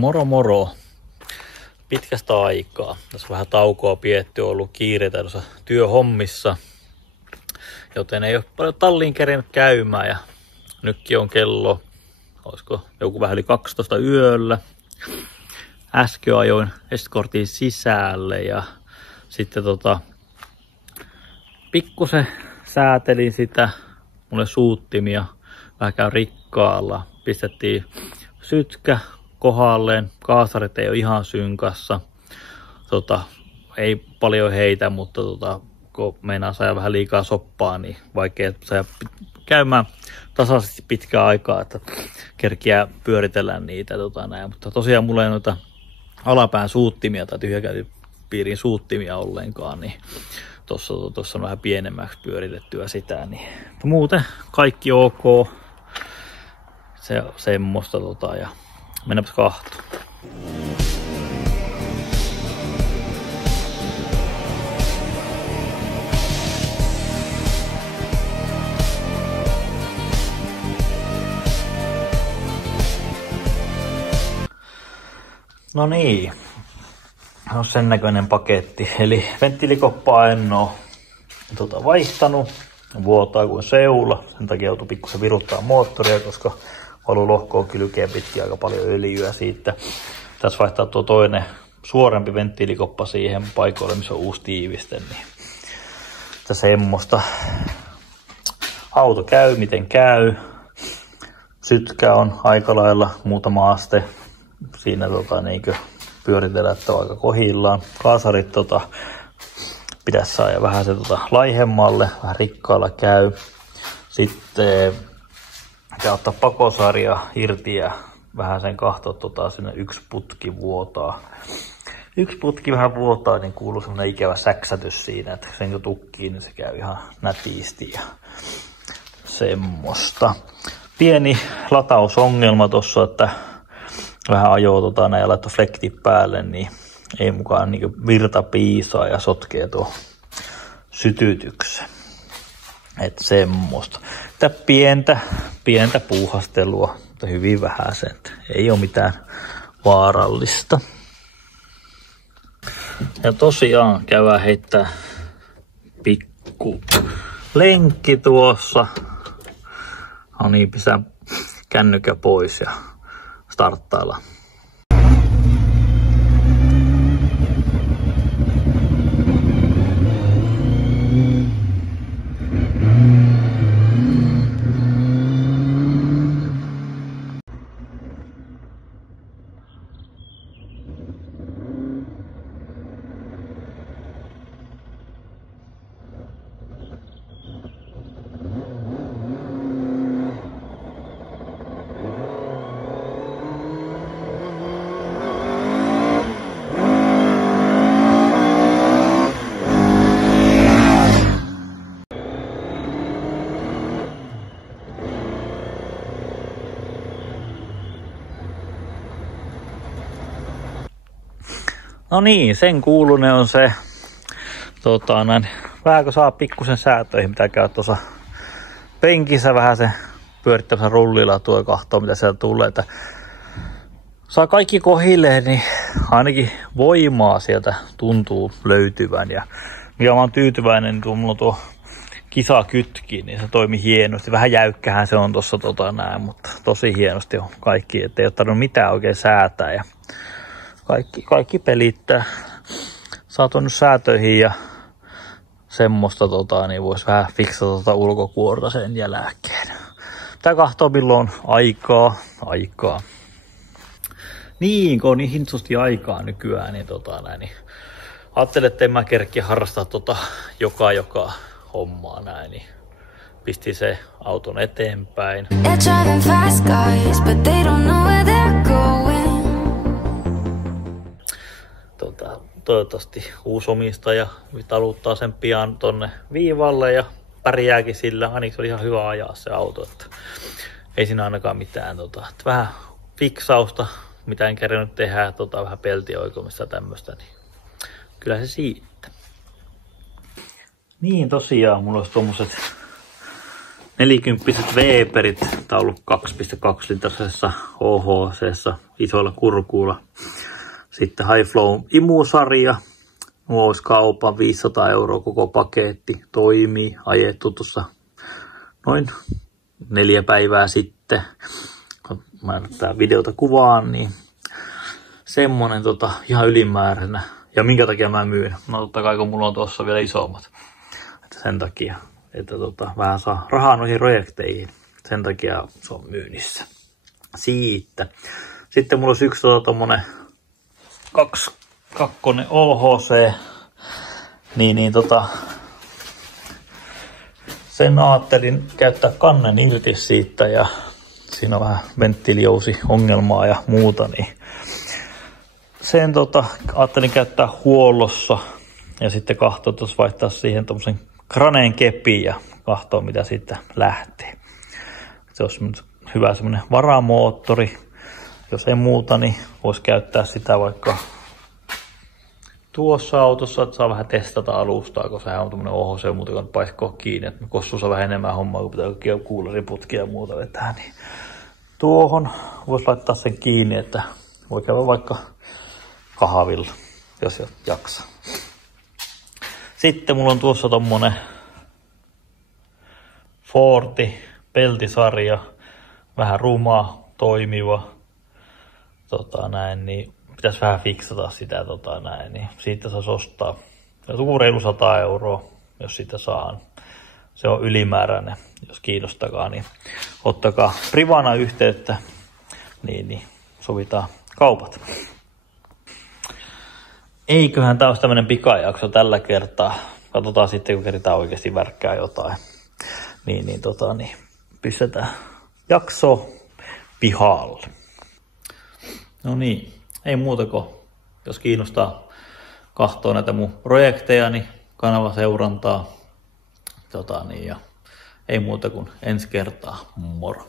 Moro moro. Pitkästä aikaa. Tässä vähän taukoa pietty, ollut kiireitä tuossa työhommissa. Joten ei ole paljon talliin kerennyt käymään ja nytkin on kello, olisiko joku vähän yli 12 yöllä. Äsken ajoin eskortin sisälle ja sitten pikkusen säätelin sitä, mulle suuttimia, vähän käy rikkaalla. Pistettiin sytkä kohdalleen, kaasarit ei ole ihan synkassa. Ei paljon heitä, mutta kun meinaa saada vähän liikaa soppaa, niin vaikea saada käymään tasaisesti pitkää aikaa, että kerkiää pyöritellä niitä. Mutta tosiaan mulla ei noita alapään suuttimia tai tyhjäkäytöpiirin suuttimia ollenkaan, niin tuossa on vähän pienemmäksi pyöritettyä sitä. Niin. Muuten kaikki ok. Se semmoista ja mennäpäs kahtoon. No niin, on sen näköinen paketti, eli venttiilikoppaa en oo vaihtanut, vuotaa kuin seula, sen takia joutui pikkusen viruttaa moottoria, koska valulohkoon kylkee pitkin aika paljon öljyä siitä. Tässä vaihtaa tuo toinen suorempi venttiilikoppa siihen paikoille, missä on uusi tiiviste, niin semmoista. Auto käy miten käy, sytkä on aika lailla muutama aste. Siinä niinkö pyöritellä, että on aika kohillaan. Kaasarit pitäisi saada vähän se laihemmalle, vähän rikkaalla käy. Sitten pitää ottaa pakosarja irti ja vähän sen kahtoa sinne yksi putki vuotaa. Yksi putki vähän vuotaa, niin kuuluu semmonen ikävä säksätys siinä, että sen kun tukkii, niin se käy ihan nätisti ja semmoista. Pieni latausongelma tossa, että vähän ajoo näin ja laittoi flekti päälle, niin ei mukaan niin virta piisaa ja sotkee tuo sytytyksen. Että semmoista. Tää pientä puuhastelua, mutta hyvin vähäisen. Ei ole mitään vaarallista. Ja tosiaan käydään heittää pikku lenkki tuossa. No niin, pistää kännykkä pois ja starttaillaan. No niin, sen kuulunen on se, vähänkö saa pikkusen säätöihin, mitä käy tuossa penkissä vähän se pyörittämässä rullilla tuo kahtoo, mitä sieltä tulee, että saa kaikki kohilleen, niin ainakin voimaa sieltä tuntuu löytyvän ja mikä mä oon tyytyväinen, niin mulla on tuo kisakytki, niin se toimi hienosti, vähän jäykkähän se on tuossa mutta tosi hienosti on kaikki, ettei ole tarvinnut mitään oikein säätää ja kaikki pelittää. Saatu nyt säätöihin ja semmoista niin voisi vähän fiksata ulkokuorta sen jälkeen. Tää kahtoo milloin aikaa. Niin, kun on niin hintsusti aikaa nykyään, niin niin ajattelin, että en mä kerkiä harrastaa joka hommaa näin, niin pisti se auton eteenpäin. Toivottavasti uusi omistaja taluttaa sen pian tonne viivalle ja pärjääkin sillä. Ainakin se oli ihan hyvä ajaa se auto, että ei siinä ainakaan mitään. Vähän fiksausta, mitä en kerännyt tehdä, vähän peltioikomista ja tämmöistä, niin kyllä se siitä. Niin tosiaan, mulla olisi tommoset 40 Weberit, tää on ollut 2,2 litrasessa OHC:ssa isoilla kurkuilla. Sitten High Flow Imu-sarja, nuo olisi kaupan 500 € koko paketti, toimii, ajettu tuossa noin 4 päivää sitten. Mä en tää videota kuvaan, niin semmonen ihan ylimääräisenä. Ja minkä takia mä myyn? No totta kai kun mulla on tuossa vielä isommat. Että sen takia, että vähän saa rahaa noihin projekteihin. Sen takia se on myynnissä. Siitä. Sitten mulla olisi yksi tommonen 2 OHC. Sen ajattelin käyttää kannen irti siitä ja siinä on vähän venttiilijousi-ongelmaa ja muuta, niin sen ajattelin käyttää huollossa ja sitten katsoa, jos vaihtaa siihen tommosen kraneen kepiin ja katsoa mitä siitä lähtee. Se olisi hyvä semmonen varamoottori. Jos ei muuta, niin voisi käyttää sitä vaikka tuossa autossa, että saa vähän testata alustaa, kun sehän on tommonen OHC muuten, kun paiskoo kiinni, että kossussa vähän enemmän hommaa, kun pitää kaikkia kuulariputkia ja muuta vetää, niin tuohon voisi laittaa sen kiinni, että voi käydä vaikka kahvilla, jos jaksaa. Sitten mulla on tuossa tommonen Fordi peltisarja, vähän ruma, toimiva, niin pitäisi vähän fiksata sitä, niin siitä saisi ostaa reilu 100 €, jos sitä saan. Se on ylimääräinen, jos kiinnostakaa, niin ottakaa privana yhteyttä, niin sovitaan kaupat. Eiköhän tää olisi tämmönen pikajakso tällä kertaa. Katsotaan sitten, kun keritään oikeasti värkkää jotain. Niin pistetään jakso pihalle. No niin, ei muuta kuin, jos kiinnostaa katsoa näitä mun projekteja, niin kanavaseurantaa. Ja ei muuta kuin ensi kertaa, moro!